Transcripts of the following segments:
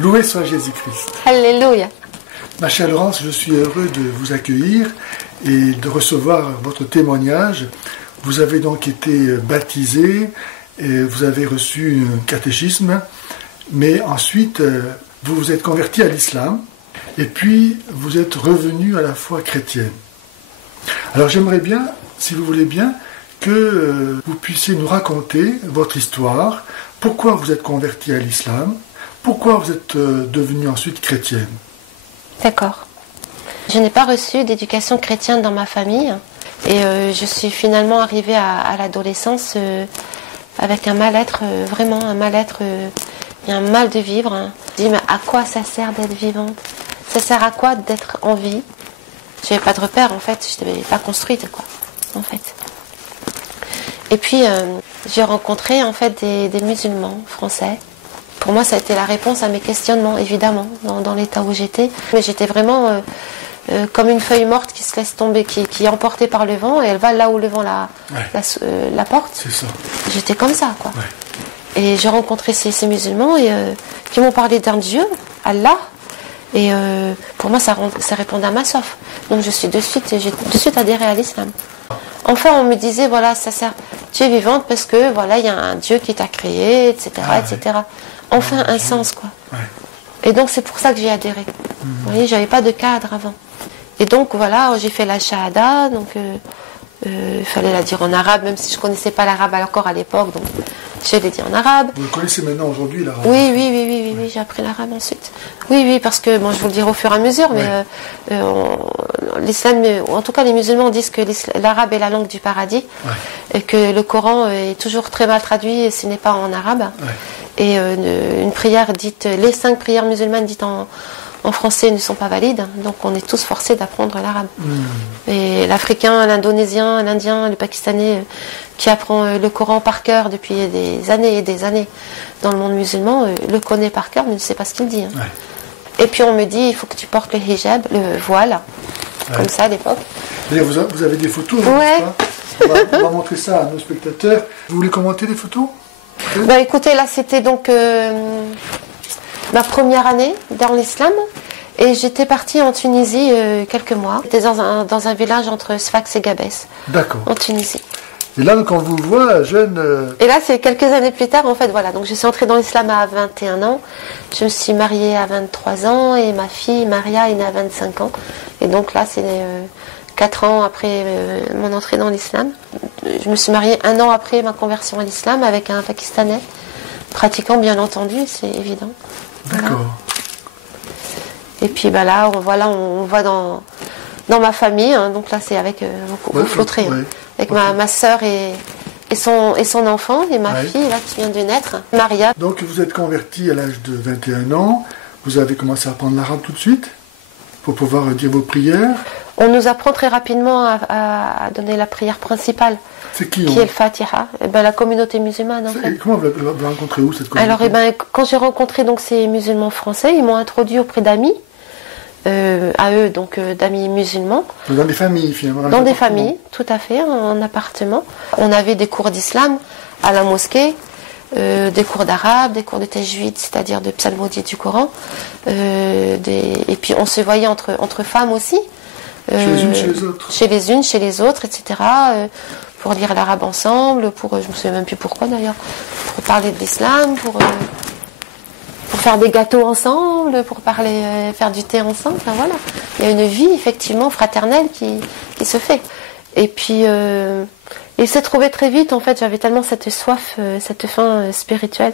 Loué soit Jésus-Christ. Alléluia. Ma chère Laurence, je suis heureux de vous accueillir et de recevoir votre témoignage. Vous avez donc été baptisé, et vous avez reçu un catéchisme, mais ensuite vous vous êtes converti à l'islam et puis vous êtes revenu à la foi chrétienne. Alors j'aimerais bien, si vous voulez bien, que vous puissiez nous raconter votre histoire, pourquoi vous êtes converti à l'islam, pourquoi vous êtes devenue ensuite chrétienne. D'accord. Je n'ai pas reçu d'éducation chrétienne dans ma famille et je suis finalement arrivée à l'adolescence avec un mal-être, vraiment un mal-être et un mal de vivre. Je me dis, mais à quoi ça sert d'être vivante? Ça sert à quoi d'être en vie? Je n'avais pas de repère en fait, je n'étais pas construite quoi, en fait. Et puis j'ai rencontré en fait des musulmans français. Pour moi ça a été la réponse à mes questionnements évidemment dans l'état où j'étais. Mais j'étais vraiment comme une feuille morte qui se laisse tomber, qui est emportée par le vent et elle va là où le vent la porte. C'est ça. J'étais comme ça quoi. Ouais. Et j'ai rencontré ces musulmans et, qui m'ont parlé d'un Dieu, Allah. Et pour moi ça répondait à ma soif. Donc j'ai de suite adhéré à l'islam. Enfin on me disait voilà ça sert, tu es vivante parce que voilà il y a un Dieu qui t'a créé, etc. etc. Enfin un sens quoi. Ouais. Et donc c'est pour ça que j'ai adhéré. Vous voyez, j'avais pas de cadre avant. Et donc voilà, j'ai fait la shahada, donc il fallait la dire en arabe, même si je connaissais pas l'arabe encore à l'époque, donc je l'ai dit en arabe. Vous le connaissez maintenant aujourd'hui l'arabe? Oui, j'ai appris l'arabe ensuite. Oui, parce que, bon, je vous le dirai au fur et à mesure, mais l'islam, en tout cas les musulmans disent que l'arabe est la langue du paradis, et que le Coran est toujours très mal traduit si ce n'est pas en arabe. Et une prière dite, les 5 prières musulmanes dites en français ne sont pas valides, donc on est tous forcés d'apprendre l'arabe. Et l'Africain, l'Indonésien, l'Indien, le Pakistanais qui apprend le Coran par cœur depuis des années et des années dans le monde musulman, le connaît par cœur mais ne sait pas ce qu'il dit. Et puis on me dit, il faut que tu portes le hijab, le voile, comme ça à l'époque. D'ailleurs, vous avez des photos, on va montrer ça à nos spectateurs. Vous voulez commenter les photos? Bah écoutez, là c'était donc ma première année dans l'islam et j'étais partie en Tunisie quelques mois. J'étais dans un village entre Sfax et Gabès. D'accord. En Tunisie. Et là, donc, on vous voit jeune... Et là, c'est quelques années plus tard, en fait, voilà. Donc, je suis entrée dans l'islam à 21 ans. Je me suis mariée à 23 ans et ma fille, Maria, est née à 25 ans. Et donc là, c'est 4 ans après mon entrée dans l'islam. Je me suis mariée 1 an après ma conversion à l'islam avec un Pakistanais, pratiquant, bien entendu, c'est évident. D'accord. Voilà. Et puis bah là, on voit dans ma famille, hein, donc là c'est avec vous flottez, hein, avec ma soeur et son enfant, et ma fille là qui vient de naître, Maria. Donc vous êtes convertie à l'âge de 21 ans, vous avez commencé à apprendre l'arabe tout de suite pour pouvoir dire vos prières. On nous apprend très rapidement à donner la prière principale. C'est qui est le Fatiha, la communauté musulmane en fait. Comment vous l'avez rencontré où cette communauté? Alors quand j'ai rencontré donc ces musulmans français, ils m'ont introduit auprès d'amis, à eux donc d'amis musulmans. Dans des familles finalement. Dans des familles, tout à fait, en appartement. On avait des cours d'islam à la mosquée, des cours d'arabe, des cours de tajwid, c'est-à-dire de psalmodie du Coran, et puis on se voyait entre femmes aussi. Chez les unes, chez les autres. Chez les unes, chez les autres, etc. Pour lire l'arabe ensemble, je me souviens même plus pourquoi d'ailleurs, pour parler de l'islam, pour faire des gâteaux ensemble, pour faire du thé ensemble, enfin voilà. Il y a une vie effectivement fraternelle qui se fait. Et puis, il s'est trouvé très vite, en fait, j'avais tellement cette soif, cette faim spirituelle,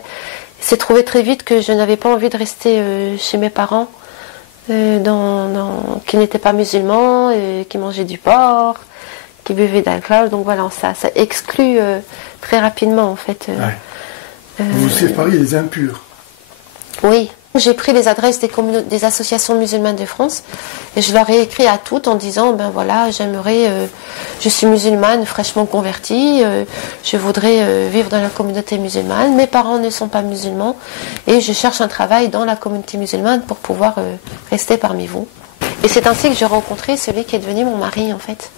il s'est trouvé très vite que je n'avais pas envie de rester chez mes parents, qui n'étaient pas musulmans, qui mangeaient du porc, qui buvaient d'alcool, donc voilà, ça exclut très rapidement en fait. Vous vous sépariez des impurs. Oui, j'ai pris les adresses des associations musulmanes de France et je leur ai écrit à toutes en disant ben voilà, je suis musulmane fraîchement convertie, je voudrais vivre dans la communauté musulmane, mes parents ne sont pas musulmans et je cherche un travail dans la communauté musulmane pour pouvoir rester parmi vous. Et c'est ainsi que j'ai rencontré celui qui est devenu mon mari en fait,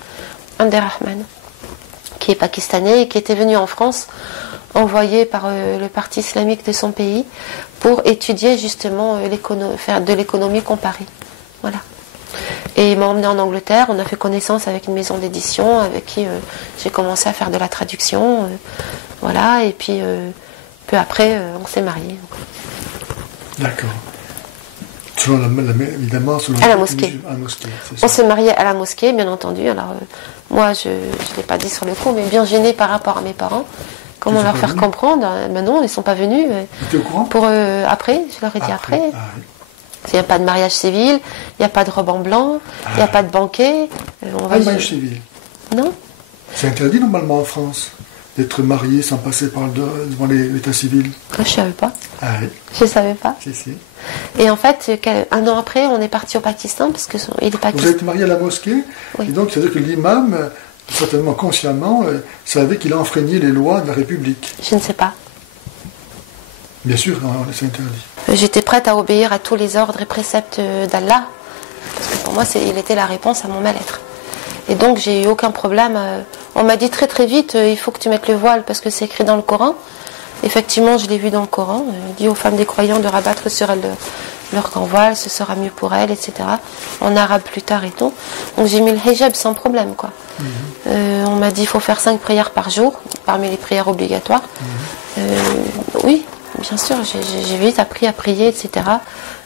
Abderrahman, qui est pakistanais et qui était venu en France envoyé par le parti islamique de son pays pour étudier justement faire de l'économie comparée. Voilà. Et il m'a emmené en Angleterre, on a fait connaissance avec une maison d'édition avec qui j'ai commencé à faire de la traduction. Voilà, et puis peu après, on s'est mariés. D'accord. Évidemment, selon à la mosquée. À la mosquée, on s'est mariés à la mosquée, bien entendu. Alors, moi, je ne l'ai pas dit sur le coup, mais bien gênée par rapport à mes parents. Comment leur faire comprendre? Ben non, ils ne sont pas venus. Tu étais au courant? Après, je leur ai dit après. Ah, oui. Il n'y a pas de mariage civil, il n'y a pas de robe en blanc, il n'y a pas de banquet. Pas de mariage civil? Non. C'est interdit normalement en France d'être marié sans passer devant l'état civil. Je ne savais pas. Ah oui. Je ne savais pas. Si. Et en fait, un an après, on est parti au Pakistan parce que il est Vous êtes marié à la mosquée, oui. Et donc ça veut dire que l'imam, certainement consciemment, savait qu'il a enfreigné les lois de la République. Je ne sais pas. Bien sûr, c'est interdit. J'étais prête à obéir à tous les ordres et préceptes d'Allah, parce que pour moi, il était la réponse à mon mal-être. Et donc, j'ai eu aucun problème. On m'a dit très vite, il faut que tu mettes le voile parce que c'est écrit dans le Coran. Effectivement, je l'ai vu dans le Coran. Il dit aux femmes des croyants de rabattre sur elles leur grand voile, ce sera mieux pour elles, etc. En arabe plus tard et tout. Donc, j'ai mis le hijab sans problème, quoi. On m'a dit, il faut faire 5 prières par jour, parmi les prières obligatoires. Oui. Bien sûr, j'ai vite appris à prier, etc.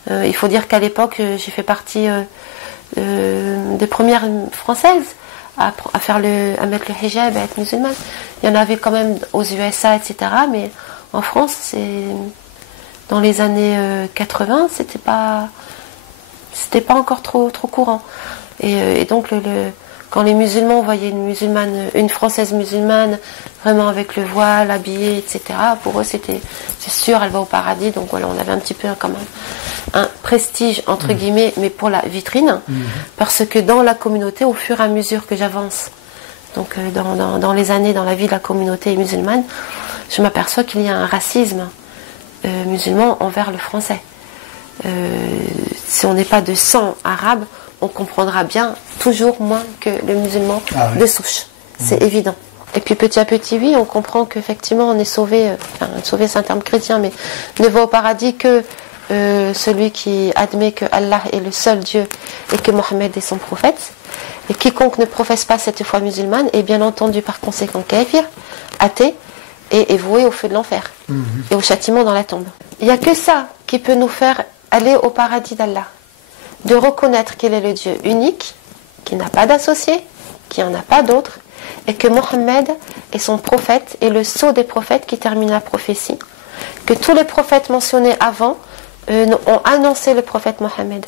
Il faut dire qu'à l'époque, j'ai fait partie des premières françaises à mettre le hijab, à être musulmane. Il y en avait quand même aux USA, etc. Mais en France, dans les années 80, c'était pas encore trop courant. Et donc quand les musulmans voyaient une française musulmane, vraiment avec le voile, habillée, etc., pour eux, c'est sûr, elle va au paradis. Donc voilà, on avait un petit peu quand même un prestige, entre guillemets, mais pour la vitrine, parce que dans la communauté, au fur et à mesure que j'avance, donc dans les années, dans la vie de la communauté musulmane, je m'aperçois qu'il y a un racisme musulman envers le français. Si on n'est pas de sang arabe, on comprendra bien toujours moins que le musulman de souche. C'est évident. Et puis petit à petit, oui, on comprend qu'effectivement on est sauvé, sauvé c'est un terme chrétien, mais ne va au paradis que celui qui admet que Allah est le seul Dieu et que Mohammed est son prophète. Et quiconque ne professe pas cette foi musulmane est bien entendu par conséquent kafir, athée, et est voué au feu de l'enfer et au châtiment dans la tombe. Il n'y a que ça qui peut nous faire aller au paradis d'Allah. De reconnaître qu'il est le Dieu unique, qui n'a pas d'associé, qui n'en a pas d'autre, et que Mohammed est son prophète et le sceau des prophètes qui termine la prophétie, que tous les prophètes mentionnés avant ont annoncé le prophète Mohammed.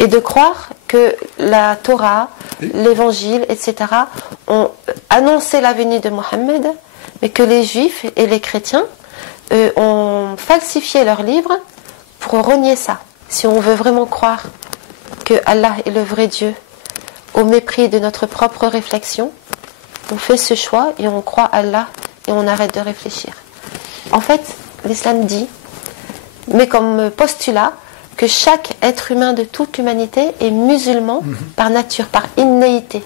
Et de croire que la Torah, l'évangile, etc. ont annoncé la venue de Mohammed, mais que les juifs et les chrétiens ont falsifié leurs livres pour renier ça. Si on veut vraiment croire que Allah est le vrai Dieu, au mépris de notre propre réflexion, on fait ce choix et on croit Allah et on arrête de réfléchir. En fait, l'islam dit, mais comme postulat, que chaque être humain de toute l'humanité est musulman par nature, par innéité.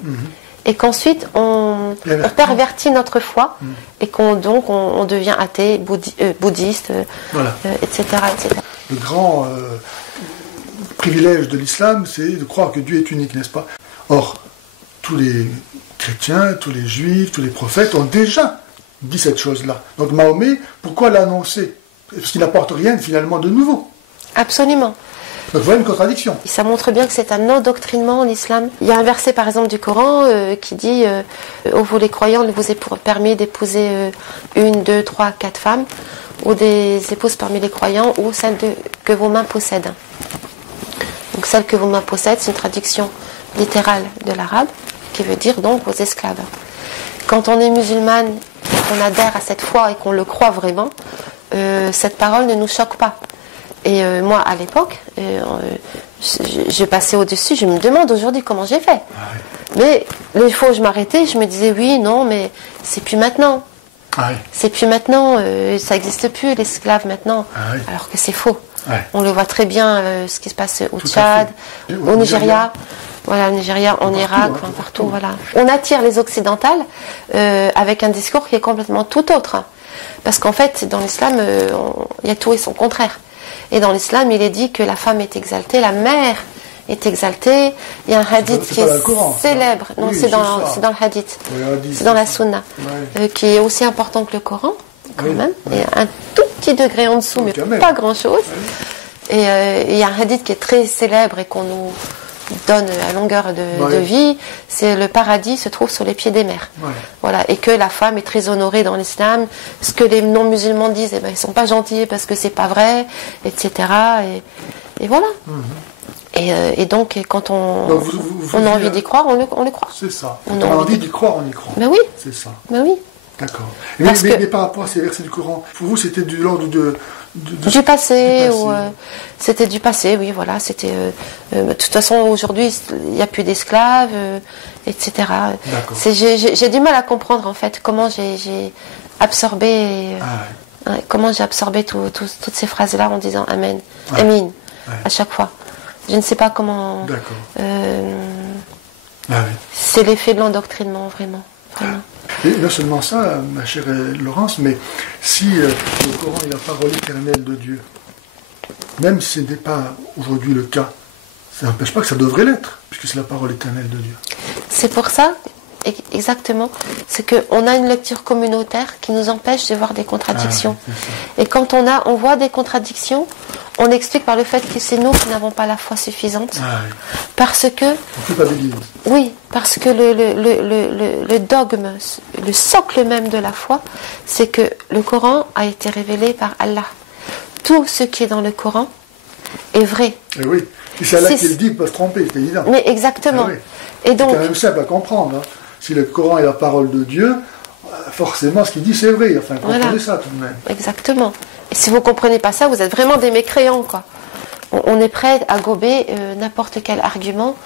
Et qu'ensuite on pervertit notre foi et qu'on devient athée, bouddhiste, etc., etc. Le grand privilège de l'islam, c'est de croire que Dieu est unique, n'est-ce pas? Or, tous les chrétiens, tous les juifs, tous les prophètes ont déjà dit cette chose-là. Donc Mahomet, pourquoi l'a annoncé? Parce qu'il n'apporte rien finalement de nouveau. Absolument. Donc voilà une contradiction. Ça montre bien que c'est un endoctrinement, l'islam. Il y a un verset par exemple du Coran qui dit ô vous les croyants, il vous est permis d'épouser 1, 2, 3, 4 femmes, ou des épouses parmi les croyants, ou celles que vos mains possèdent. Donc celle que vos mains possèdent, c'est une traduction littérale de l'arabe, qui veut dire donc vos esclaves. Quand on est musulmane, qu'on adhère à cette foi et qu'on le croit vraiment, cette parole ne nous choque pas. Et moi, à l'époque, je passais au-dessus, je me demande aujourd'hui comment j'ai fait. Mais les fois où je m'arrêtais, je me disais oui, non, mais c'est plus maintenant. C'est plus maintenant, ça n'existe plus, l'esclave maintenant. Alors que c'est faux. On le voit très bien, ce qui se passe au Tchad, au Nigeria. Voilà, au Nigeria, en Irak, partout, voilà. On attire les occidentales avec un discours qui est complètement tout autre. Parce qu'en fait, dans l'islam, il y a tout et son contraire. Et dans l'islam, il est dit que la femme est exaltée, la mère est exaltée. Il y a un hadith qui est célèbre. Non, c'est dans le hadith. C'est dans la sunna. Qui est aussi important que le Coran, quand même. Et un tout petit degré en dessous, mais pas grand-chose. Et il y a un hadith qui est très célèbre et qu'on nous donne à longueur de vie, c'est le paradis se trouve sur les pieds des mères. Voilà, et que la femme est très honorée dans l'islam. Ce que les non-musulmans disent, ils sont pas gentils parce que c'est pas vrai, etc. Et voilà. Et donc, quand on a envie d'y croire, on le croit. C'est ça. Quand on a envie d'y croire, on y croit. Ben oui. C'est ça. Ben oui. D'accord. Mais par rapport à ces versets du Coran, pour vous, c'était de l'ordre du passé, ou c'était du passé, oui, voilà. C'était. De toute façon, aujourd'hui, il n'y a plus d'esclaves, etc. J'ai du mal à comprendre en fait comment j'ai absorbé, comment j'ai absorbé toutes ces phrases-là en disant Amen, Amin, à chaque fois. Je ne sais pas comment. D'accord. C'est l'effet de l'endoctrinement, vraiment. Et non seulement ça, ma chère Laurence, mais si le Coran est la parole éternelle de Dieu, même si ce n'est pas aujourd'hui le cas, ça n'empêche pas que ça devrait l'être, puisque c'est la parole éternelle de Dieu. C'est pour ça, exactement, c'est qu'on a une lecture communautaire qui nous empêche de voir des contradictions. Et quand on voit des contradictions, on explique par le fait que c'est nous qui n'avons pas la foi suffisante. Parce que... Oui, parce que le dogme, le socle même de la foi, c'est que le Coran a été révélé par Allah. Tout ce qui est dans le Coran est vrai. Et oui, si c'est Allah qui le dit, il ne peut pas se tromper, c'est évident. Mais exactement. Et donc, c'est quand même simple à comprendre. Si le Coran est la parole de Dieu, forcément ce qu'il dit c'est vrai. Enfin, comprenez ça tout de même. Exactement. Et si vous ne comprenez pas ça, vous êtes vraiment des mécréants, quoi. On est prêt à gober n'importe quel argument,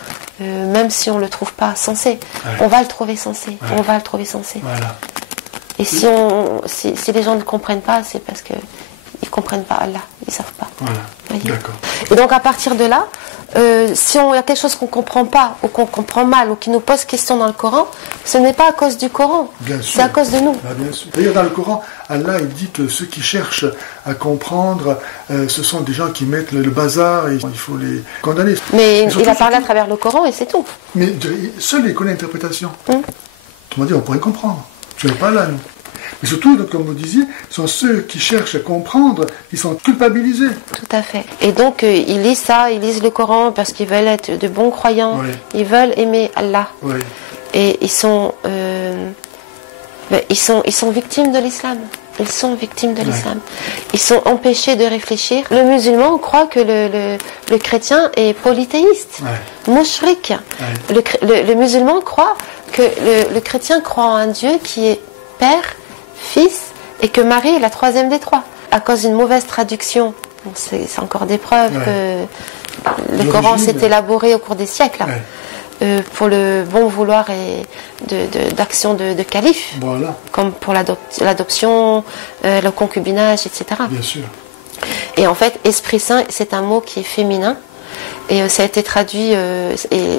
même si on ne le trouve pas sensé. On va le trouver sensé. On va le trouver sensé. Et si les gens ne comprennent pas, c'est parce qu'ils ne comprennent pas Allah. Ils ne savent pas. D'accord. Et donc à partir de là, si on y a quelque chose qu'on ne comprend pas, ou qu'on comprend mal, ou qui nous pose question dans le Coran, ce n'est pas à cause du Coran, c'est à cause de nous. Bien sûr. D'ailleurs, dans le Coran, Allah il dit que ceux qui cherchent à comprendre, ce sont des gens qui mettent le bazar et il faut les condamner. Mais il a parlé à travers le Coran et c'est tout. Mais seul il connaît l'interprétation. Autrement dit, on pourrait comprendre. Je ne suis pas là, nous. Mais surtout, donc, comme vous disiez, ce sont ceux qui cherchent à comprendre, qui sont culpabilisés. Tout à fait. Et donc, ils lisent ça, ils lisent le Coran parce qu'ils veulent être de bons croyants. Ils veulent aimer Allah. Et ils sont victimes de l'islam. Ils sont victimes de l'islam. Ils sont empêchés de réfléchir. Le musulman croit que le chrétien est polythéiste, mouchrik. Le musulman croit que le chrétien croit en un Dieu qui est Père, Fils, et que Marie est la troisième des trois. À cause d'une mauvaise traduction, c'est encore des preuves que le Coran s'est élaboré au cours des siècles. Pour le bon vouloir et d'action de calife, comme pour l'adoption, le concubinage, etc. Bien sûr. Et en fait, Esprit Saint, c'est un mot qui est féminin, et ça a été traduit, et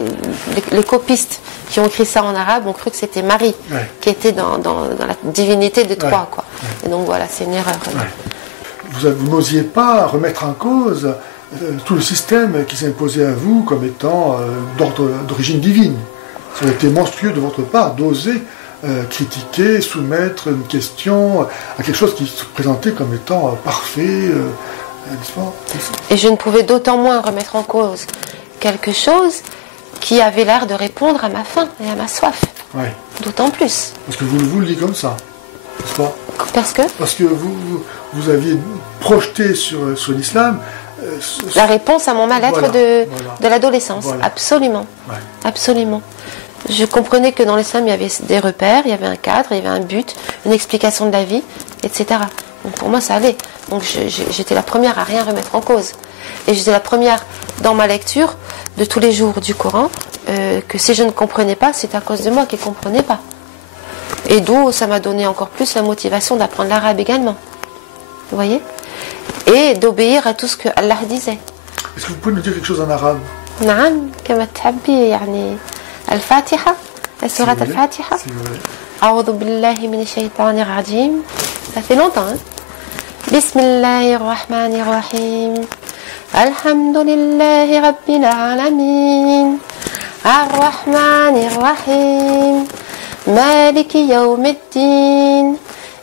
les copistes qui ont écrit ça en arabe ont cru que c'était Marie, qui était dans la divinité de Troie, quoi. Et donc voilà, c'est une erreur. Vous n'osiez pas remettre en cause tout le système qui s'est imposé à vous comme étant d'origine divine. Ça a été monstrueux de votre part d'oser critiquer, soumettre une question à quelque chose qui se présentait comme étant parfait, n'est-ce pas ? Et je ne pouvais d'autant moins remettre en cause quelque chose qui avait l'air de répondre à ma faim et à ma soif. D'autant plus. Parce que vous le dites comme ça, n'est-ce pas ? Parce que vous aviez projeté sur l'islam la réponse à mon mal-être de l'adolescence. Absolument. Absolument. Je comprenais que dans l'islam, il y avait des repères, il y avait un cadre, il y avait un but, une explication de la vie, etc. Donc pour moi, ça allait. Donc j'étais la première à rien remettre en cause. Et j'étais la première dans ma lecture de tous les jours du Coran, que si je ne comprenais pas, c'est à cause de moi qui ne comprenais pas. Et d'où ça m'a donné encore plus la motivation d'apprendre l'arabe également. Vous voyez ? Et d'obéir à tout ce que Allah disait. Est-ce que vous pouvez nous dire quelque chose en arabe ? نعم كما تحبي يعني الفاتحة سورة الفاتحة أعوذ بالله من الشيطان الرجيم. Ça fait longtemps hein. بسم الله الرحمن الرحيم الحمد لله رب العالمين الرحمن الرحيم مالك يوم الدين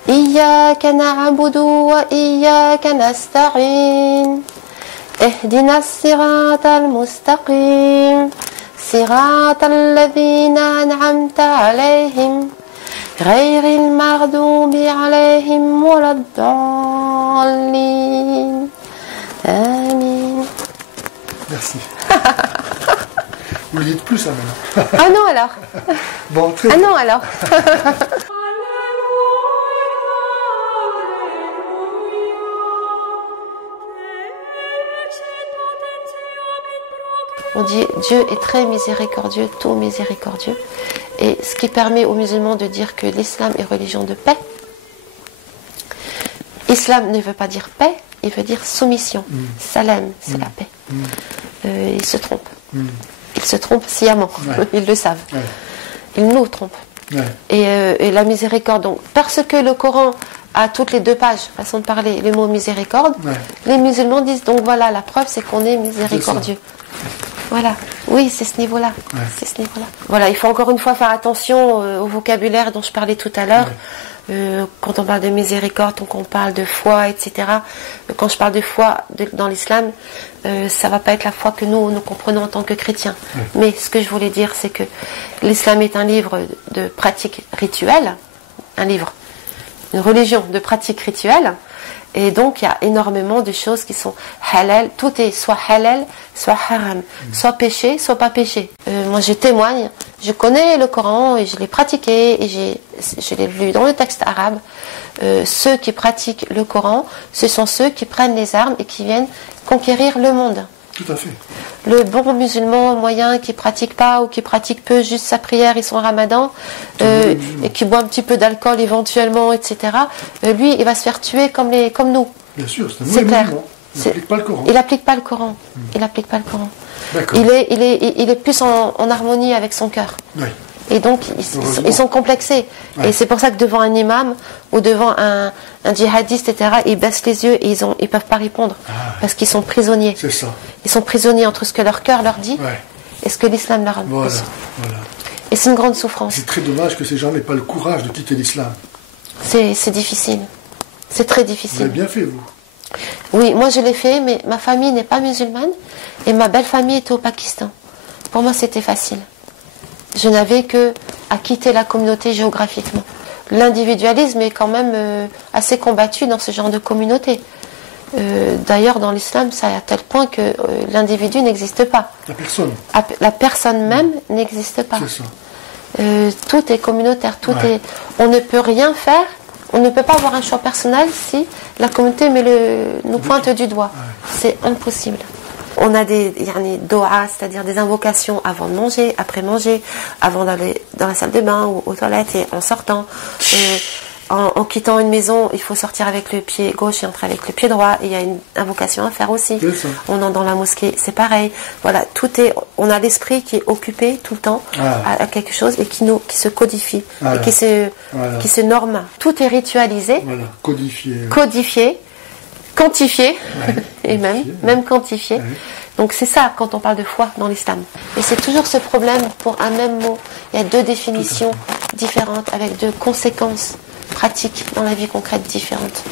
إياك نعبد وإياك نستعين اهدنا الصراط المستقيم صراط الذين أنعمت عليهم غير المغضوب عليهم ولا الضالين آمين. Merci. Vous le dites plus ça maintenant. Ah non alors. Bon, très Ah non alors. On dit Dieu est très miséricordieux, tout miséricordieux. Et ce qui permet aux musulmans de dire que l'islam est religion de paix. Islam ne veut pas dire paix, il veut dire soumission. Salam, c'est la paix. Ils se trompent. Ils se trompent sciemment, ils le savent. Ils nous trompent. Et la miséricorde, donc, parce que le Coran a toutes les 2 pages, façon de parler, le mot miséricorde, les musulmans disent donc voilà, la preuve c'est qu'on est miséricordieux. Voilà, oui, c'est ce niveau-là. C'est ce niveau-là. Voilà, il faut encore une fois faire attention au vocabulaire dont je parlais tout à l'heure. Quand on parle de miséricorde, donc on parle de foi, etc. Quand je parle de foi dans l'islam, ça va pas être la foi que nous comprenons en tant que chrétiens. Mais ce que je voulais dire, c'est que l'islam est un livre de pratiques rituelles, une religion de pratiques rituelles. Et donc, il y a énormément de choses qui sont halal. Tout est soit halal, soit haram. Soit péché, soit pas péché. Moi, je témoigne. Je connais le Coran et je l'ai pratiqué et je l'ai lu dans le texte arabe. Ceux qui pratiquent le Coran, ce sont ceux qui prennent les armes et qui viennent conquérir le monde. Tout à fait. Le bon musulman moyen qui pratique pas ou qui pratique peu juste sa prière et son ramadan et qui boit un petit peu d'alcool éventuellement, etc. Lui, il va se faire tuer comme nous. Bien sûr, c'est clair. Il n'applique pas le Coran. Il n'applique pas le Coran. Il n'applique pas le Coran. D'accord. Il est plus en harmonie avec son cœur. Oui. Et donc, ils sont complexés. Ouais. Et c'est pour ça que devant un imam ou devant un djihadiste, etc., ils baissent les yeux et ils peuvent pas répondre. Parce qu'ils sont prisonniers. C'est ça. Ils sont prisonniers entre ce que leur cœur leur dit et ce que l'islam leur impose. Voilà. Et c'est une grande souffrance. C'est très dommage que ces gens n'aient pas le courage de quitter l'islam. C'est difficile. C'est très difficile. Vous l'avez bien fait, vous. Oui, moi je l'ai fait, mais ma famille n'est pas musulmane et ma belle famille était au Pakistan. Pour moi, c'était facile. Je n'avais que à quitter la communauté géographiquement. L'individualisme est quand même assez combattu dans ce genre de communauté. D'ailleurs, dans l'islam, ça à tel point que l'individu n'existe pas. La personne. La personne même n'existe pas. C'est ça. Tout est communautaire. On ne peut rien faire. On ne peut pas avoir un choix personnel si la communauté nous pointe du doigt. C'est impossible. On a des doa, c'est-à-dire des invocations avant de manger, après manger, avant d'aller dans la salle de bain ou aux toilettes et en sortant. En quittant une maison, il faut sortir avec le pied gauche et entrer avec le pied droit. Et il y a une invocation à faire aussi. On entre dans la mosquée, c'est pareil. Voilà, on a l'esprit qui est occupé tout le temps à quelque chose et qui se codifie et qui se norme. Tout est ritualisé, codifié, quantifié et même quantifié. Donc c'est ça quand on parle de foi dans l'islam. Et c'est toujours ce problème pour un même mot. Il y a 2 définitions différentes avec 2 conséquences pratiques dans la vie concrète différentes.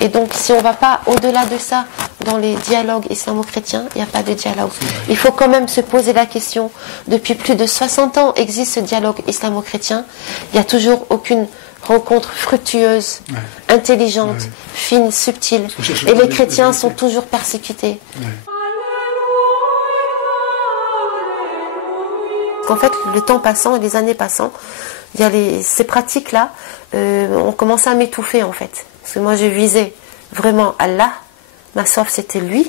Et donc si on ne va pas au-delà de ça dans les dialogues islamo-chrétiens, il n'y a pas de dialogue. Il faut quand même se poser la question, depuis plus de 60 ans existe ce dialogue islamo-chrétien, il n'y a toujours aucune rencontre fructueuse, intelligente, fine, subtile. Et les chrétiens sont toujours persécutés. En fait, le temps passant et les années passant, il y a ces pratiques-là ont commencé à m'étouffer en fait. Parce que moi je visais vraiment Allah, ma soif c'était lui,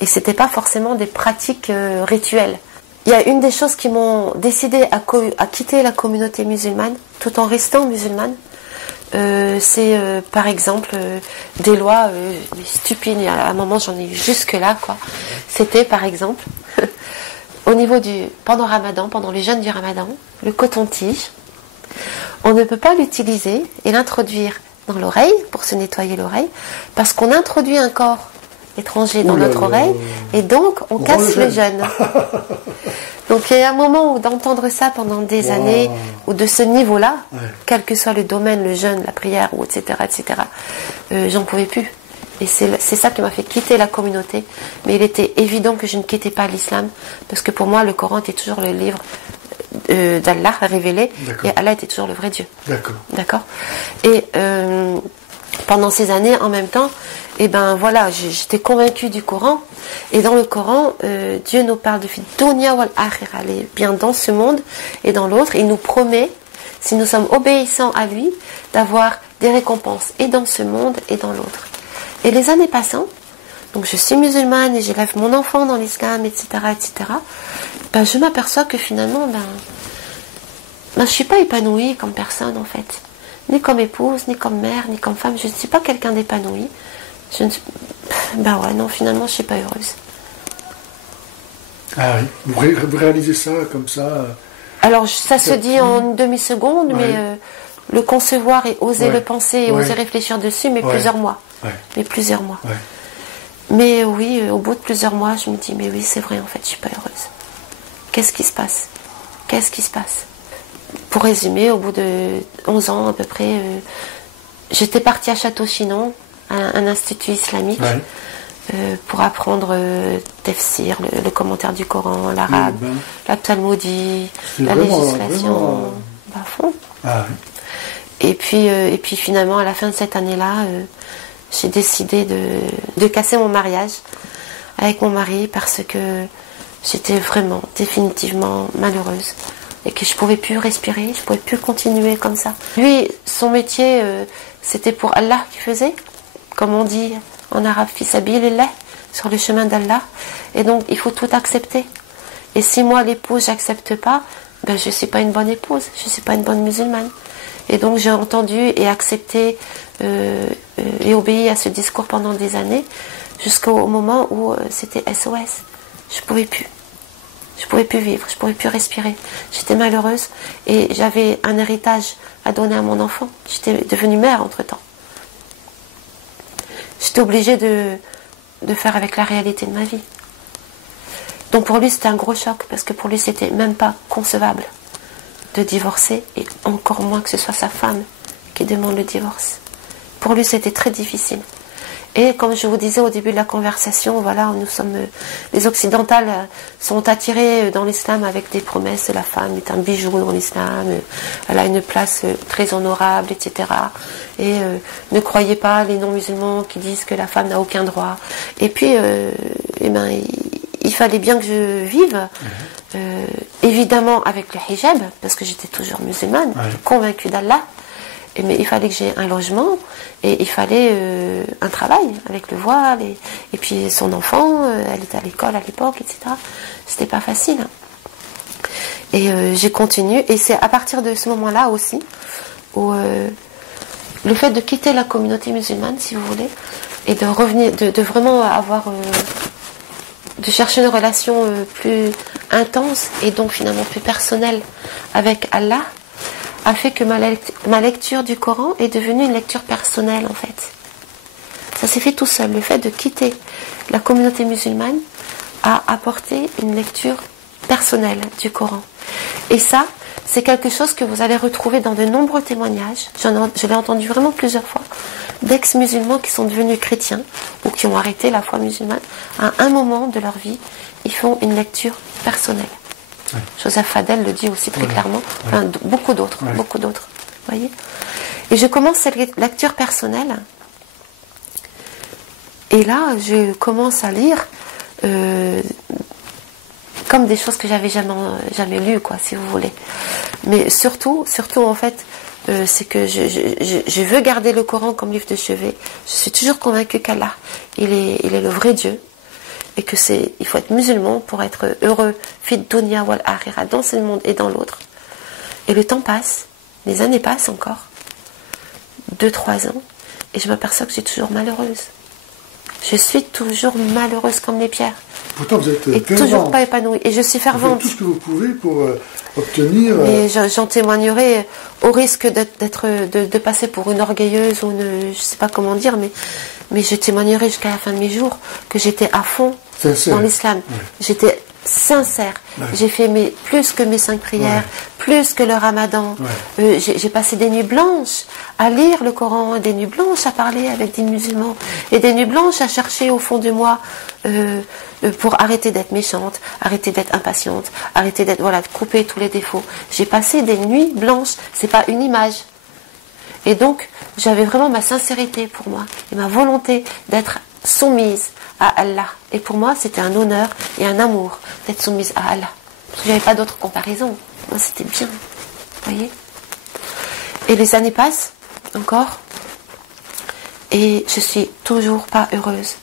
et c'était pas forcément des pratiques rituelles. Il y a une des choses qui m'ont décidé à quitter la communauté musulmane, tout en restant musulmane, c'est par exemple des lois stupides. À un moment j'en ai eu jusque là quoi. C'était par exemple pendant Ramadan, pendant le jeûne du Ramadan, le coton-tige, on ne peut pas l'utiliser et l'introduire dans l'oreille pour se nettoyer l'oreille parce qu'on introduit un corps étranger dans notre oreille et donc on casse le jeûne. Donc il y a un moment où d'entendre ça pendant des années ou de ce niveau-là, quel que soit le domaine, le jeûne, la prière, ou etc., j'en pouvais plus. Et c'est ça qui m'a fait quitter la communauté. Mais il était évident que je ne quittais pas l'islam parce que pour moi le Coran était toujours le livre d'Allah révélé et Allah était toujours le vrai Dieu. D'accord. Et pendant ces années, en même temps, j'étais convaincue du Coran. Et dans le Coran, Dieu nous parle de dunya wal akhirah, bien dans ce monde et dans l'autre. Il nous promet, si nous sommes obéissants à lui, d'avoir des récompenses et dans ce monde et dans l'autre. Et les années passant, donc je suis musulmane et j'élève mon enfant dans l'islam, etc., je m'aperçois que finalement, je ne suis pas épanouie comme personne en fait. Ni comme épouse, ni comme mère, ni comme femme. Je ne suis pas quelqu'un d'épanoui. Non, finalement, je ne suis pas heureuse. Ah oui, vous réalisez ça comme ça Alors, ça se dit en une demi-seconde, mais le concevoir et oser le penser et oser réfléchir dessus, mais plusieurs mois. Mais plusieurs mois. Mais oui, au bout de plusieurs mois, je me dis, mais oui, c'est vrai, en fait, je ne suis pas heureuse. Qu'est-ce qui se passe? Pour résumer, au bout de 11 ans à peu près, j'étais partie à Château-Chinon, un institut islamique, pour apprendre tafsir, le commentaire du Coran, l'arabe, la talmoudie, la législation, à fond. Et puis finalement, à la fin de cette année-là, j'ai décidé de casser mon mariage avec mon mari parce que j'étais vraiment, définitivement malheureuse. Et que je ne pouvais plus respirer, je ne pouvais plus continuer comme ça. Lui, son métier, c'était pour Allah qu'il faisait, comme on dit en arabe, fi sabilillah, sur le chemin d'Allah. Et donc, il faut tout accepter. Et si moi, l'épouse, j'accepte pas, je ne suis pas une bonne épouse, je ne suis pas une bonne musulmane. Et donc, j'ai entendu et accepté et obéi à ce discours pendant des années, jusqu'au moment où c'était SOS. Je ne pouvais plus. Je ne pouvais plus vivre, je ne pouvais plus respirer. J'étais malheureuse et j'avais un héritage à donner à mon enfant. J'étais devenue mère entre-temps. J'étais obligée de faire avec la réalité de ma vie. Donc pour lui, c'était un gros choc parce que pour lui, c'était même pas concevable de divorcer et encore moins que ce soit sa femme qui demande le divorce. Pour lui, c'était très difficile. Et comme je vous disais au début de la conversation, nous sommes, les occidentales sont attirées dans l'islam avec des promesses. La femme est un bijou dans l'islam, elle a une place très honorable, etc. Et ne croyez pas les non-musulmans qui disent que la femme n'a aucun droit. Et puis, il fallait bien que je vive, évidemment avec le hijab, parce que j'étais toujours musulmane, convaincue d'Allah. Mais il fallait que j'ai un logement et il fallait un travail avec le voile et puis son enfant, elle était à l'école à l'époque, etc. C'était pas facile. Et j'ai continué et c'est à partir de ce moment-là aussi où le fait de quitter la communauté musulmane, si vous voulez, et de revenir, de vraiment avoir, de chercher une relation plus intense et donc finalement plus personnelle avec Allah, a fait que ma lecture du Coran est devenue une lecture personnelle en fait. Ça s'est fait tout seul. Le fait de quitter la communauté musulmane a apporté une lecture personnelle du Coran. Et ça, c'est quelque chose que vous allez retrouver dans de nombreux témoignages. Je l'ai entendu vraiment plusieurs fois, d'ex-musulmans qui sont devenus chrétiens ou qui ont arrêté la foi musulmane. À un moment de leur vie, ils font une lecture personnelle. Joseph Fadel le dit aussi très clairement, beaucoup d'autres, voyez. Et je commence cette lecture personnelle, et là, je commence à lire comme des choses que j'avais jamais lues, quoi, si vous voulez. Mais surtout, en fait, c'est que je veux garder le Coran comme livre de chevet. Je suis toujours convaincue qu'Allah, il est le vrai Dieu. Et que il faut être musulman pour être heureux, fit dunya wal akhirah, dans ce monde et dans l'autre. Et le temps passe, les années passent encore, 2-3 ans, et je m'aperçois que je suis toujours malheureuse. Je suis toujours malheureuse comme les pierres. Pourtant, vous êtes et fervente. toujours pas épanouie. Et je suis Vous faites fervente. tout ce que vous pouvez pour obtenir... Et j'en témoignerai au risque de passer pour une orgueilleuse ou je sais pas comment dire, mais je témoignerai jusqu'à la fin de mes jours que j'étais à fond sincère. dans l'islam. Ouais. J'étais sincère. Ouais. J'ai fait plus que mes 5 prières, plus que le ramadan. Ouais. J'ai passé des nuits blanches à lire le Coran, des nuits blanches à parler avec des musulmans, et des nuits blanches à chercher au fond de moi pour arrêter d'être méchante, arrêter d'être impatiente, arrêter d'être, de couper tous les défauts. J'ai passé des nuits blanches, c'est pas une image. Et donc, j'avais vraiment ma sincérité pour moi, et ma volonté d'être soumise à Allah. Et pour moi, c'était un honneur et un amour d'être soumise à Allah. Parce que j'avais pas d'autre comparaison. Moi, c'était bien. Vous voyez ? Et les années passent, encore, et je suis toujours pas heureuse.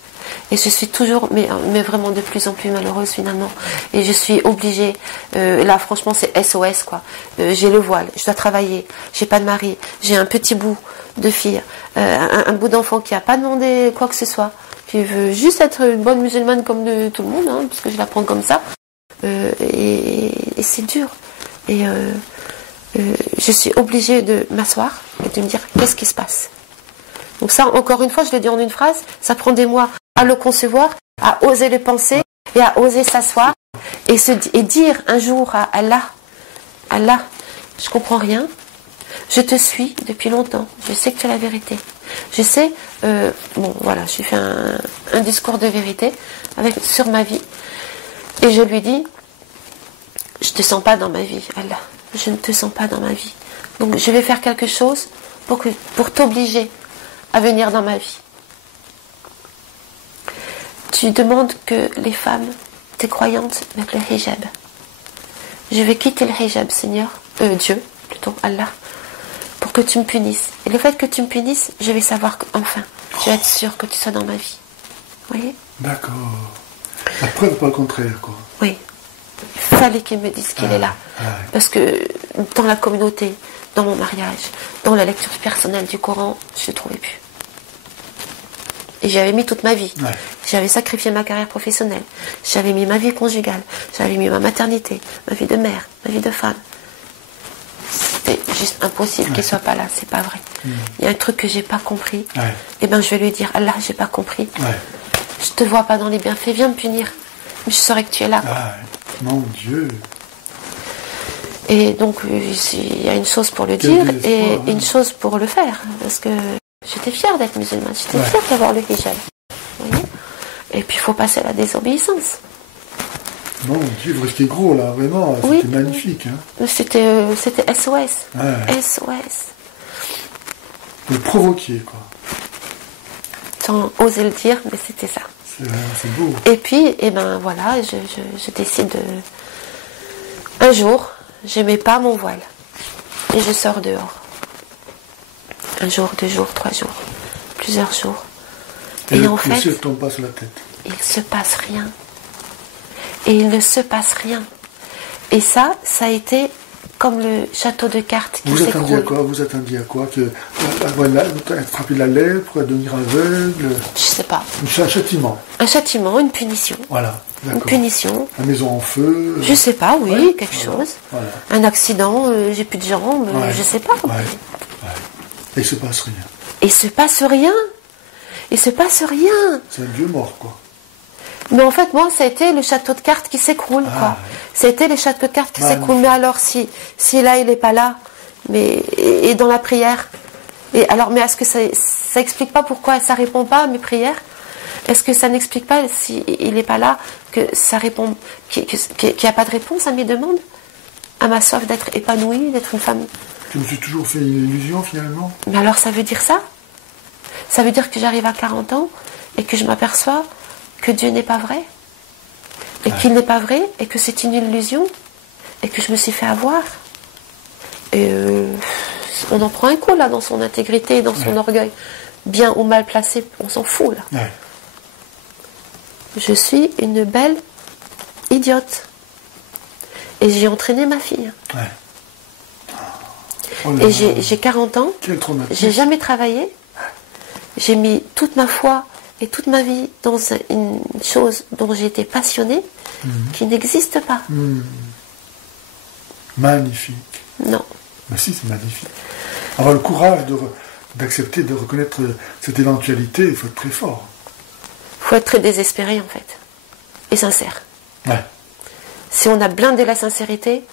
Et je suis toujours, mais vraiment de plus en plus malheureuse finalement. Et je suis obligée, là franchement c'est SOS quoi. J'ai le voile, je dois travailler, j'ai pas de mari, j'ai un petit bout de fille, un bout d'enfant qui a pas demandé quoi que ce soit, qui veut juste être une bonne musulmane comme tout le monde, hein, parce que je la prends comme ça. Et c'est dur. Et je suis obligée de m'asseoir et de me dire qu'est-ce qui se passe. Donc ça, encore une fois, je l'ai dit en une phrase, ça prend des mois à le concevoir, à oser le penser et à oser s'asseoir et dire un jour à Allah, Allah, je comprends rien, je te suis depuis longtemps, je sais que tu as la vérité. Je sais, j'ai fait un discours de vérité sur ma vie et je lui dis, je te sens pas dans ma vie, Allah, je ne te sens pas dans ma vie. Donc je vais faire quelque chose pour t'obliger à venir dans ma vie. Tu demandes que les femmes, tes croyantes, mettent le hijab. Je vais quitter le hijab, Seigneur, Dieu, plutôt Allah, pour que tu me punisses. Et le fait que tu me punisses, je vais savoir qu'enfin, je vais être sûre que tu sois dans ma vie. Vous voyez ? D'accord. La preuve, pas le contraire, quoi. Oui. Il fallait qu'il me dise qu'il est là. Parce que dans la communauté, dans mon mariage, dans la lecture personnelle du Coran, je ne le trouvais plus. Et j'avais mis toute ma vie. Ouais. J'avais sacrifié ma carrière professionnelle. J'avais mis ma vie conjugale. J'avais mis ma maternité, ma vie de mère, ma vie de femme. C'était juste impossible qu'il ne soit pas là. C'est pas vrai. Il y a un truc que j'ai pas compris. Et ben je vais lui dire, Allah, j'ai pas compris. Je te vois pas dans les bienfaits. Viens me punir. Mais je saurais que tu es là. Mon Dieu. Et donc il y a une chose pour le dire et une chose pour le faire. Parce que j'étais fière d'être musulmane, j'étais fière d'avoir le hijab. Vous voyez ? Et puis il faut passer à la désobéissance. Mon Dieu, vous restez gros là, vraiment, c'était magnifique. Hein. C'était SOS. SOS. Vous le provoquiez, quoi. Sans oser le dire, mais c'était ça. C'est beau. Et puis, je décide un jour, je mets pas mon voile. Et je sors dehors. 1 jour, 2 jours, 3 jours, plusieurs jours. Et en fait, le ciel tombe pas sur la tête. Il se passe rien. Et il ne se passe rien. Et ça a été comme le château de cartes qui s'écroule. Vous attendiez à quoi que être frappé de la lèpre, devenir aveugle? Je sais pas. Un châtiment. Un châtiment, une punition. Voilà. Une punition. La maison en feu. Je sais pas, oui, quelque chose. Voilà. Un accident, j'ai plus de jambes, je sais pas. Et il se passe rien. Il se passe rien. Il se passe rien. C'est un Dieu mort, quoi. Mais en fait, moi, ça a été le château de cartes qui s'écroule, quoi. C'était les châteaux de cartes qui s'écroulent. Mais alors, si là, il n'est pas là, et dans la prière, mais est-ce que ça explique pas pourquoi ça répond pas à mes prières? Est-ce que ça n'explique pas, s'il n'est pas là, que ça répond, qu'il n'y a pas de réponse à mes demandes? À ma soif d'être épanouie, d'être une femme. Je me suis toujours fait une illusion, finalement. Mais alors, ça veut dire ça? Ça veut dire que j'arrive à 40 ans et que je m'aperçois que Dieu n'est pas vrai, et qu'il n'est pas vrai, et que c'est une illusion, et que je me suis fait avoir. Et on en prend un coup là dans son intégrité, dans son orgueil, bien ou mal placé, on s'en fout là. Je suis une belle idiote, et j'ai entraîné ma fille. Et j'ai 40 ans, j'ai jamais travaillé, j'ai mis toute ma foi et toute ma vie dans une chose dont j'ai été passionnée, qui n'existe pas. Magnifique. Non. Mais si, c'est magnifique. Avoir le courage d'accepter, de reconnaître cette éventualité, il faut être très fort. Il faut être très désespéré, en fait. Et sincère. Ouais. Si on a blindé la sincérité,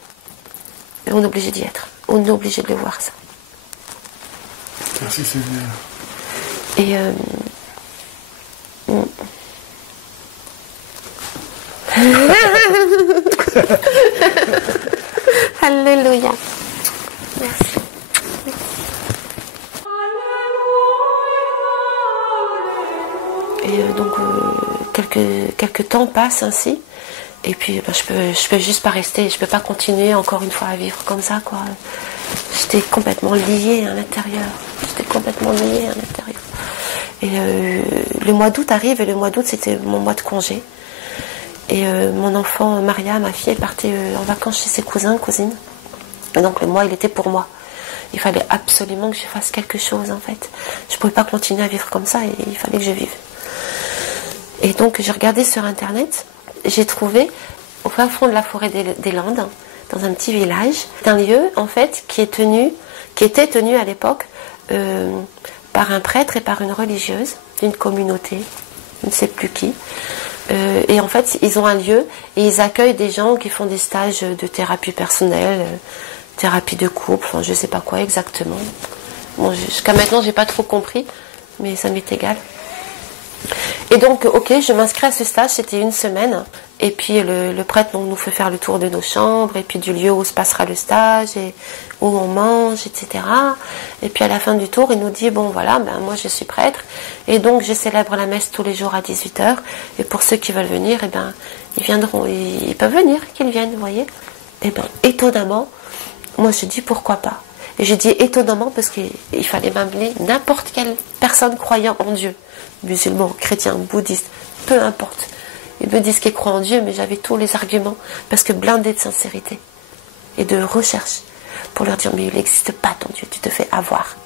on est obligé d'y être. On est obligé de le voir, ça. Merci Seigneur. Et Alléluia. Merci. Et donc quelques temps passent ainsi. Et puis je peux juste pas rester, je peux pas continuer encore une fois à vivre comme ça, quoi. J'étais complètement liée à l'intérieur. Et le mois d'août arrive, et le mois d'août c'était mon mois de congé. Et mon enfant Maria, ma fille, est partie en vacances chez ses cousins, cousines. Et donc le mois il était pour moi. Il fallait absolument que je fasse quelque chose, en fait. Je pouvais pas continuer à vivre comme ça, et il fallait que je vive. Et donc j'ai regardé sur internet. J'ai trouvé au fin fond de la forêt des Landes, dans un petit village, un lieu en fait qui était tenu à l'époque par un prêtre et par une religieuse d'une communauté, je ne sais plus qui. Et en fait, ils ont un lieu et ils accueillent des gens qui font des stages de thérapie personnelle, thérapie de couple, enfin, je ne sais pas quoi exactement. Bon, jusqu'à maintenant, j'ai pas trop compris, mais ça m'est égal. Et donc, ok, je m'inscris à ce stage, c'était 1 semaine. Et puis le prêtre nous fait faire le tour de nos chambres, et puis du lieu où se passera le stage, et où on mange, etc. Et puis à la fin du tour, il nous dit, bon voilà, ben, moi je suis prêtre, et donc je célèbre la messe tous les jours à 18h. Et pour ceux qui veulent venir, eh ben, ils viendront, ils peuvent venir, qu'ils viennent, vous voyez. Et ben, étonnamment, moi je dis pourquoi pas. Et je dis étonnamment parce qu'il fallait m'amener n'importe quelle personne croyant en Dieu. Musulman, chrétien, bouddhiste, peu importe. Ils me disent qu'ils croient en Dieu, mais j'avais tous les arguments, parce que blindé de sincérité et de recherche, pour leur dire, mais il n'existe pas ton Dieu, tu te fais avoir.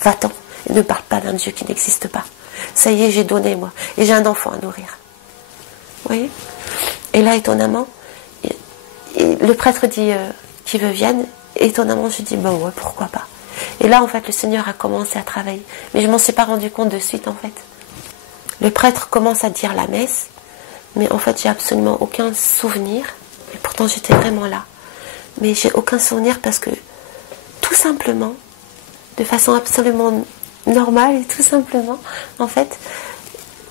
Va-t'en, et ne parle pas d'un Dieu qui n'existe pas. Ça y est, j'ai donné, moi, et j'ai un enfant à nourrir. Vous voyez? Et là, étonnamment, le prêtre dit qu'il veut vienne, et étonnamment, je dis, ben ouais, pourquoi pas. Et là, en fait, le Seigneur a commencé à travailler. Mais je ne m'en suis pas rendu compte de suite, en fait. Le prêtre commence à dire la messe, mais en fait, j'ai absolument aucun souvenir. Et pourtant, j'étais vraiment là. Mais j'ai aucun souvenir parce que, tout simplement, de façon absolument normale et tout simplement, en fait,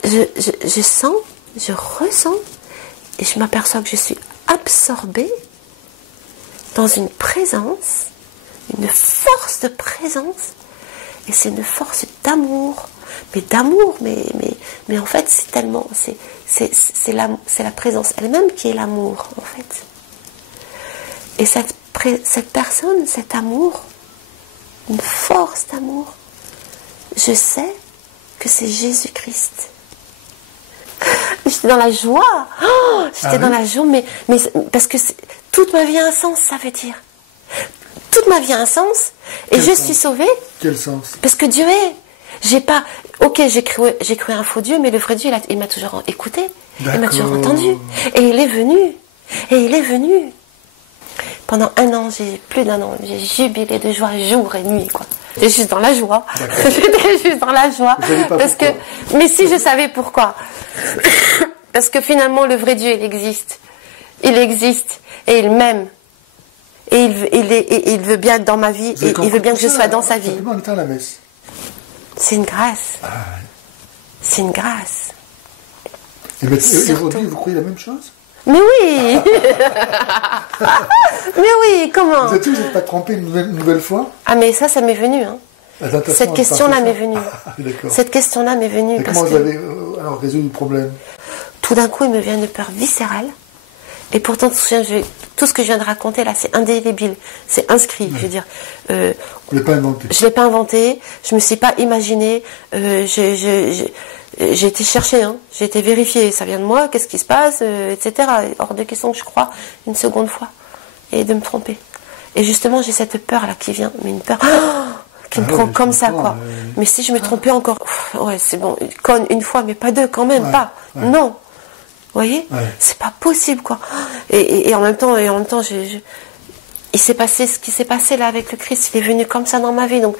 je sens, je ressens, et je m'aperçois que je suis absorbée dans une présence, une force de présence, et c'est une force d'amour, mais en fait c'est tellement, c'est la présence elle-même qui est l'amour, en fait. Et cette personne, cet amour, une force d'amour, je sais que c'est Jésus-Christ. J'étais dans la joie, j'étais dans la joie, mais parce que toute ma vie a un sens, ça veut dire. Toute ma vie a un sens, et je suis sauvée. Quel sens? Parce que Dieu est. J'ai cru un faux Dieu, mais le vrai Dieu, il m'a toujours écouté, il m'a toujours entendu, et il est venu. Pendant plus d'un an, j'ai jubilé de joie jour et nuit, quoi. J'étais juste dans la joie. J'étais juste dans la joie. Mais si, je savais pourquoi. Parce que finalement, le vrai Dieu, il existe. Il existe, et il m'aime. Et il veut bien être dans ma vie, et il veut bien que je sois dans sa vie. La messe. C'est une grâce. Ah, ouais. C'est une grâce. Et aujourd'hui, vous croyez la même chose? Mais oui. Mais oui, comment? Vous n'êtes pas trompé une nouvelle fois? Ah, mais ça m'est venu. Hein. Cette question-là m'est venue. Cette question-là m'est venue. Et comment vous avez alors résolu le problème? Tout d'un coup, il me vient une peur viscérale. Et pourtant, tout ce que je viens de raconter là, c'est indélébile, c'est inscrit. Ouais. Je veux dire, vous l'avez pas inventé. Je l'ai pas inventé. Je me suis pas imaginé. J'ai été chercher, hein. J'ai été vérifier. Ça vient de moi. Qu'est-ce qui se passe, etc. Hors de question que je croie une seconde fois et de me tromper. Et justement, j'ai cette peur là qui vient, mais une peur qui me prend comme ça, quoi. Mais si je me trompais encore, ouais, c'est bon, conne une fois, mais pas deux, quand même, pas. Ouais. Non. Vous voyez, c'est pas possible, quoi. Et en même temps, il s'est passé ce qui s'est passé là avec le Christ. Il est venu comme ça dans ma vie, donc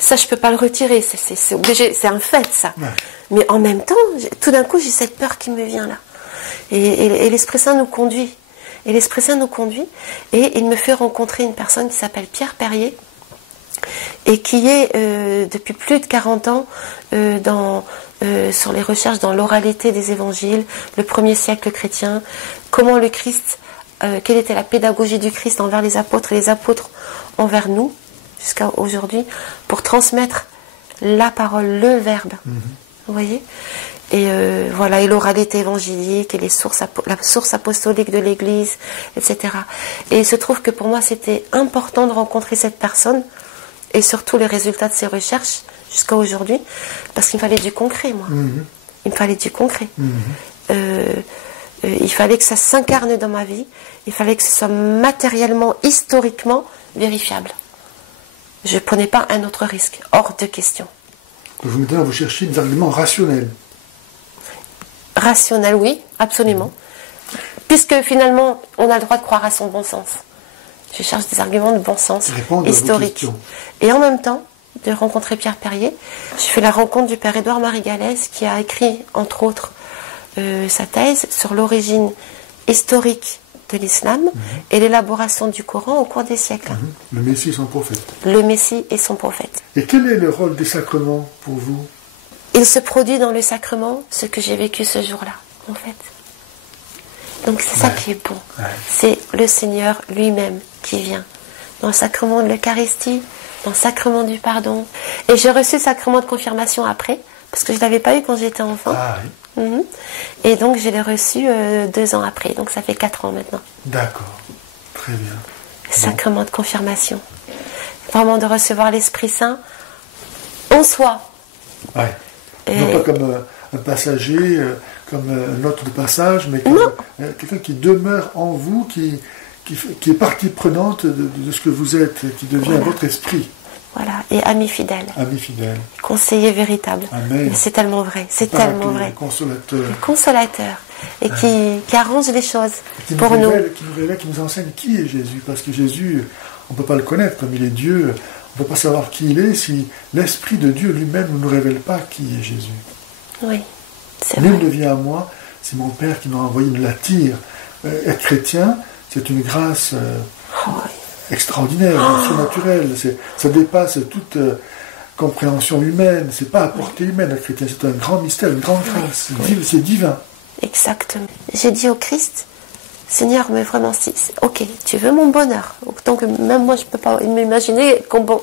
ça, je peux pas le retirer. C'est obligé, c'est un fait, ça. Ouais. Mais en même temps, tout d'un coup, j'ai cette peur qui me vient là. Et l'Esprit Saint nous conduit. Et l'Esprit Saint nous conduit. Et il me fait rencontrer une personne qui s'appelle Pierre Perrier. Et qui est, depuis plus de 40 ans, sur les recherches dans l'oralité des évangiles, le premier siècle chrétien, comment le Christ, quelle était la pédagogie du Christ envers les apôtres et les apôtres envers nous, jusqu'à aujourd'hui, pour transmettre la parole, le verbe. Vous voyez ? Et voilà, et l'oralité évangélique, et la source apostolique de l'Église, etc. Et il se trouve que pour moi, c'était important de rencontrer cette personne, et surtout les résultats de ses recherches, jusqu'à aujourd'hui, parce qu'il me fallait du concret, moi. Il me fallait du concret. Il fallait que ça s'incarne dans ma vie, il fallait que ce soit matériellement, historiquement vérifiable. Je ne prenais pas un autre risque, hors de question. Donc maintenant, vous cherchez des arguments rationnels. Rationnel, oui, absolument. Puisque finalement, on a le droit de croire à son bon sens. Je cherche des arguments de bon sens, historiques. Et en même temps, de rencontrer Pierre Perrier, je fais la rencontre du père Édouard-Marie Galès, qui a écrit, entre autres, sa thèse sur l'origine historique de l'islam et l'élaboration du Coran au cours des siècles. Le Messie et son prophète. Le Messie et son prophète. Et quel est le rôle des sacrements pour vous ? Il se produit dans le sacrement ce que j'ai vécu ce jour-là, en fait. Donc c'est ça qui est bon. C'est le Seigneur lui-même qui vient. Dans le sacrement de l'Eucharistie, dans le sacrement du pardon. Et j'ai reçu le sacrement de confirmation après, parce que je ne l'avais pas eu quand j'étais enfant. Et donc je l'ai reçu 2 ans après, donc ça fait 4 ans maintenant. D'accord, très bien. Sacrement de confirmation. Vraiment de recevoir l'Esprit Saint en soi. Ouais. Non pas comme un passager, comme un hôte de passage, mais comme quelqu'un qui demeure en vous, qui est partie prenante de ce que vous êtes, qui devient votre esprit. Voilà, et ami fidèle. Ami fidèle. Conseiller véritable. Amen. Mais c'est tellement vrai, c'est tellement vrai. Consolateur. Le consolateur. Et qui arrange les choses pour nous. Qui nous révèle, qui nous enseigne qui est Jésus. Parce que Jésus, on ne peut pas le connaître comme il est Dieu. On ne peut pas savoir qui il est si l'Esprit de Dieu lui-même ne nous révèle pas qui est Jésus. Oui, c'est vrai. Nul ne vient à moi, c'est mon Père qui m'a envoyé, me l'attire. Être chrétien, c'est une grâce extraordinaire, surnaturelle. Ça dépasse toute compréhension humaine. C'est pas à portée humaine, être chrétien. C'est un grand mystère, une grande grâce. C'est divin. Exactement. J'ai dit au Christ, Seigneur, mais vraiment, ok, tu veux mon bonheur. Autant que même moi, je ne peux pas m'imaginer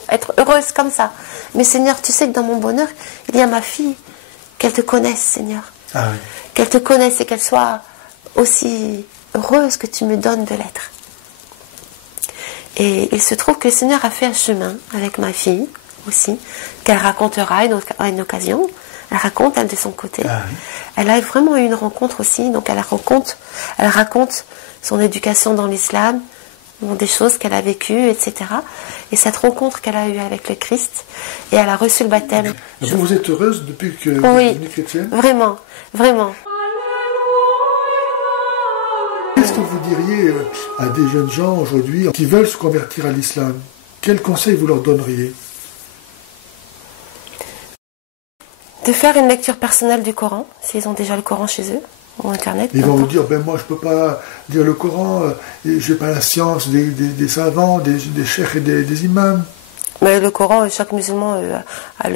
être heureuse comme ça. Mais Seigneur, tu sais que dans mon bonheur, il y a ma fille. Qu'elle te connaisse, Seigneur. Ah oui. Qu'elle te connaisse et qu'elle soit aussi heureuse que tu me donnes de l'être. Et il se trouve que le Seigneur a fait un chemin avec ma fille aussi, qu'elle racontera à une occasion. Elle raconte, elle, de son côté. Ah oui. Elle a vraiment eu une rencontre aussi, donc elle raconte son éducation dans l'islam, des choses qu'elle a vécues, etc. Et cette rencontre qu'elle a eue avec le Christ, et elle a reçu le baptême. Vous êtes heureuse depuis que vous êtes devenue chrétienne ? Vraiment, vraiment. Qu'est-ce que vous diriez à des jeunes gens aujourd'hui qui veulent se convertir à l'islam ? Quels conseils vous leur donneriez ? De faire une lecture personnelle du Coran, s'ils ont déjà le Coran chez eux, ou Internet. Ils vont vous dire, moi je ne peux pas lire le Coran, je n'ai pas la science des savants, des cheikhs et des imams. Mais le Coran, chaque musulman a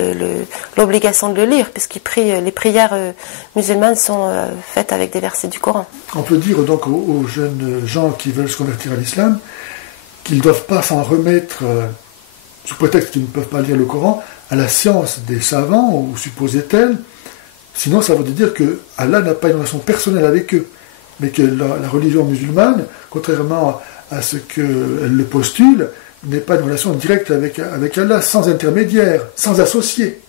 l'obligation de le lire, puisqu'il prie, les prières musulmanes sont faites avec des versets du Coran. On peut dire donc aux jeunes gens qui veulent se convertir à l'islam qu'ils ne doivent pas s'en remettre, sous prétexte qu'ils ne peuvent pas lire le Coran, à la science des savants, ou supposait-elle. Sinon, ça veut dire que Allah n'a pas une relation personnelle avec eux, mais que la religion musulmane, contrairement à ce qu'elle le postule, n'est pas une relation directe avec Allah, sans intermédiaire, sans associé.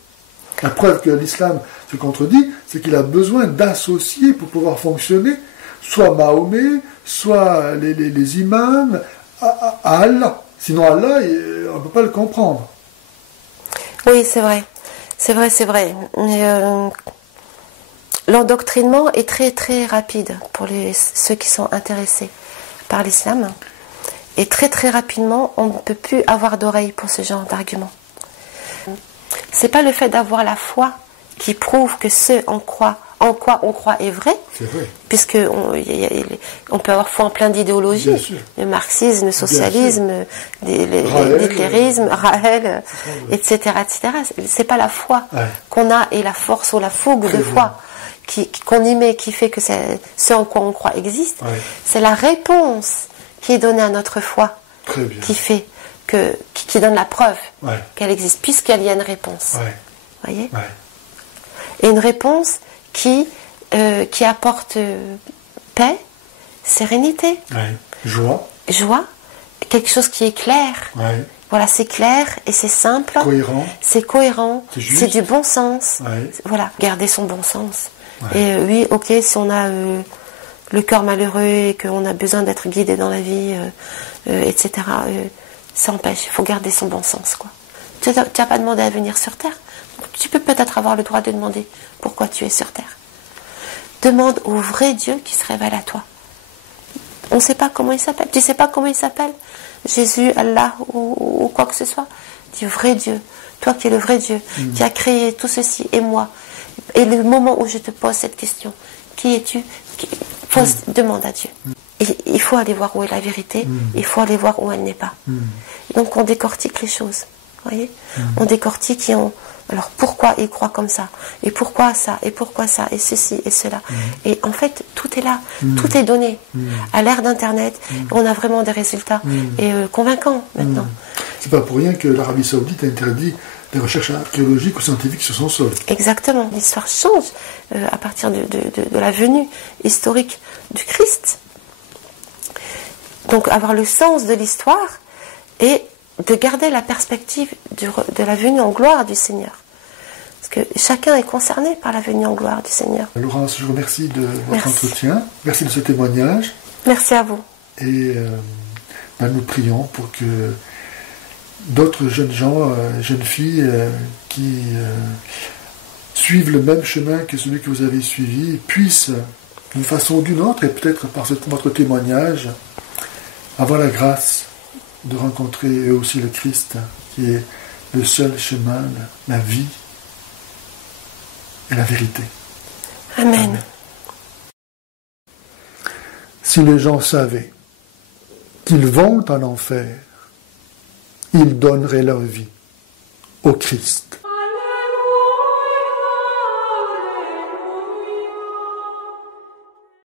La preuve que l'islam se contredit, c'est qu'il a besoin d'associés pour pouvoir fonctionner, soit Mahomet, soit les imams, à Allah. Sinon Allah, on ne peut pas le comprendre. Oui, c'est vrai. C'est vrai, c'est vrai. Mais, l'endoctrinement est très très rapide pour ceux qui sont intéressés par l'islam. Et très très rapidement, on ne peut plus avoir d'oreille pour ce genre d'argument. C'est pas le fait d'avoir la foi qui prouve que ce en quoi on croit est vrai, puisque on peut avoir foi en plein d'idéologies, le marxisme, le socialisme, l'hitlérisme, Rahel, etc., etc. C'est pas la foi qu'on a et la force ou la fougue de foi qu'on y met qui fait que ce en quoi on croit existe. C'est la réponse qui est donnée à notre foi qui fait qui donne la preuve qu'elle existe, puisqu'il y a une réponse. Voyez. Et une réponse qui apporte paix, sérénité, joie, quelque chose qui est clair. Voilà, c'est clair et c'est simple. C'est cohérent. C'est du bon sens. Voilà, garder son bon sens. Et oui, ok, si on a le cœur malheureux et qu'on a besoin d'être guidé dans la vie, etc., ça empêche. Il faut garder son bon sens, quoi. Tu n'as pas demandé à venir sur Terre. Tu peux peut-être avoir le droit de demander pourquoi tu es sur Terre. Demande au vrai Dieu qui se révèle à toi. On ne sait pas comment il s'appelle. Tu ne sais pas comment il s'appelle, Jésus, Allah ou quoi que ce soit. Dis vrai Dieu. Toi qui es le vrai Dieu, qui a créé tout ceci et moi. Et le moment où je te pose cette question, qui es-tu? Demande à Dieu. Et il faut aller voir où est la vérité. Il faut aller voir où elle n'est pas. Donc on décortique les choses. Voyez, on décortique alors pourquoi ils croient comme ça, et pourquoi ça, et ceci et cela. Et en fait, tout est là, tout est donné. À l'ère d'Internet, on a vraiment des résultats et convaincants maintenant. C'est pas pour rien que l'Arabie Saoudite a interdit les recherches archéologiques ou scientifiques sur son sol. Exactement. L'histoire change à partir de la venue historique du Christ. Donc avoir le sens de l'histoire et de garder la perspective de la venue en gloire du Seigneur. Parce que chacun est concerné par la venue en gloire du Seigneur. Laurence, je vous remercie de votre entretien. Merci de ce témoignage. Merci à vous. Et nous prions pour que d'autres jeunes gens, jeunes filles qui suivent le même chemin que celui que vous avez suivi puissent, d'une façon ou d'une autre, et peut-être par votre témoignage, avoir la grâce de rencontrer eux aussi le Christ, qui est le seul chemin, la vie et la vérité. Amen. Si les gens savaient qu'ils vont en enfer, ils donneraient leur vie au Christ.